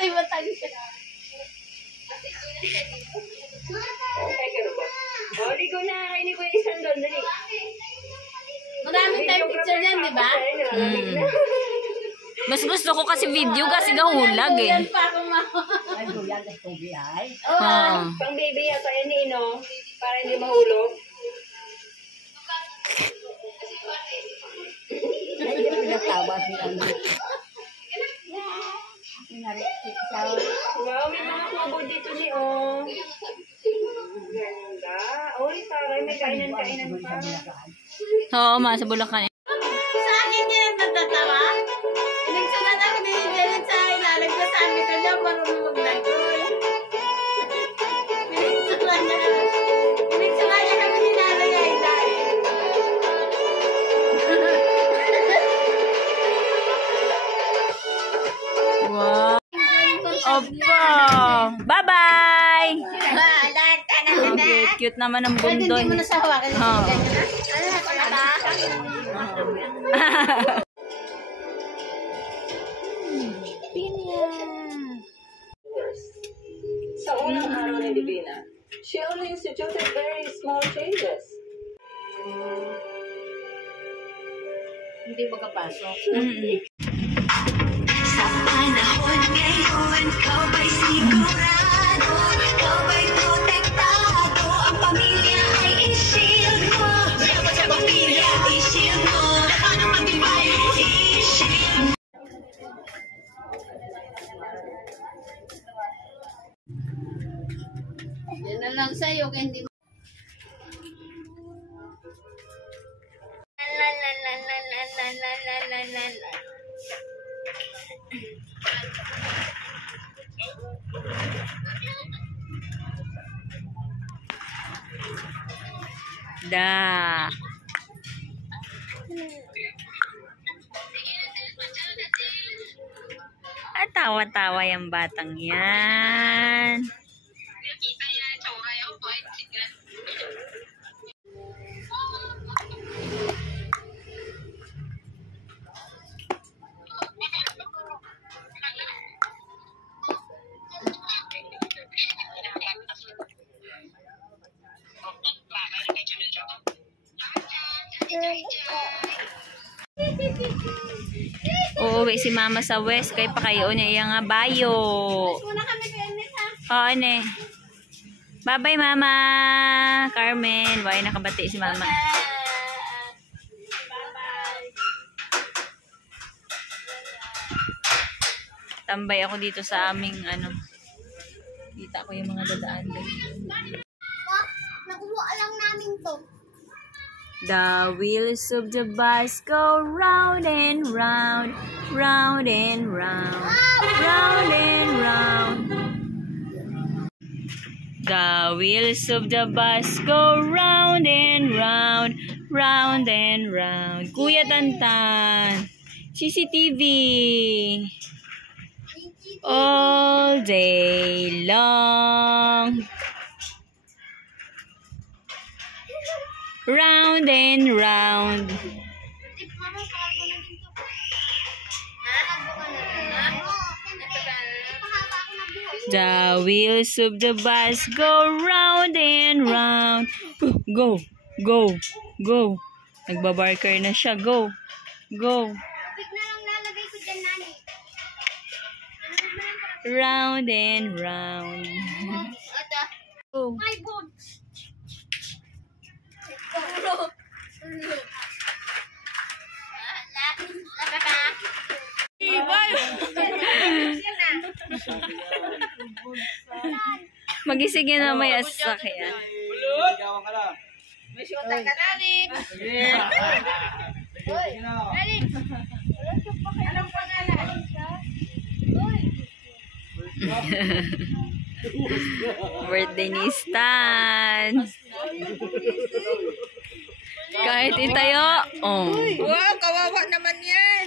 may matanggal. O, ligo na. Kainin ko yung isang doon. Dali. Maraming time picture yan, di ba? Mas gusto ko kasi video kasi gahulag eh. Ay, guyan at tubi ay. Pang baby yata yan eh, no? Para hindi mahulog. Ay, hindi pinatawa si Ano. Wow, may mga kubo dito ni oh. Ganda. Oh, taray, may kainan-kainan pa. Oo, sa Bulacan. Sa akin yan natatawa. Nagsunod ako ni Janet sa ilalim ko. Sabi ko niya, marunong maglagoy. Pinagsunod niya kami ni Nanay Aiday. Wow. Opo. Bye-bye. Okay, cute naman ang Pwede bundol. hindi mo na sa hawakan. Oo. Sa unang araw ni Divina, she only instituted very small changes. Hindi magkapasok. Sa panahon ngayon, ikaw ba'y sigurado? Ikaw ba'y protektado? Ang pamilya ay i-shield mo. Dapat sa pamilya, i-shield mo. Lahat ng matibay, i-shield mo. Yan na lang sa'yo, kaya hindi mo. Da. Tawa-tawa yung batang yan. Uuwi si mama sa west kay pakayo niya yung bayo. Muna kami kay Ernest, ha? Oo, ne. Bye-bye, mama. Carmen. Why nakabati si mama. Tambay ako dito sa aming ano. Kita ko yung mga dadaan doon. Nakuha lang namin to. The wheels of the bus go round and round, round and round, round and round. The wheels of the bus go round and round, round and round. Kuya Tantan, CCTV. All day long. Round and round. The wheels of the bus go round and round. Go, go, go. Nagbabarker na siya. Go, go. Round and round. Go. My boots. Magising na may asakyan. May syuta ka na, Rick. Anong pangalan? Birthday ni Stan. Kahit itayo. Oh. Wow, kawawa naman yan.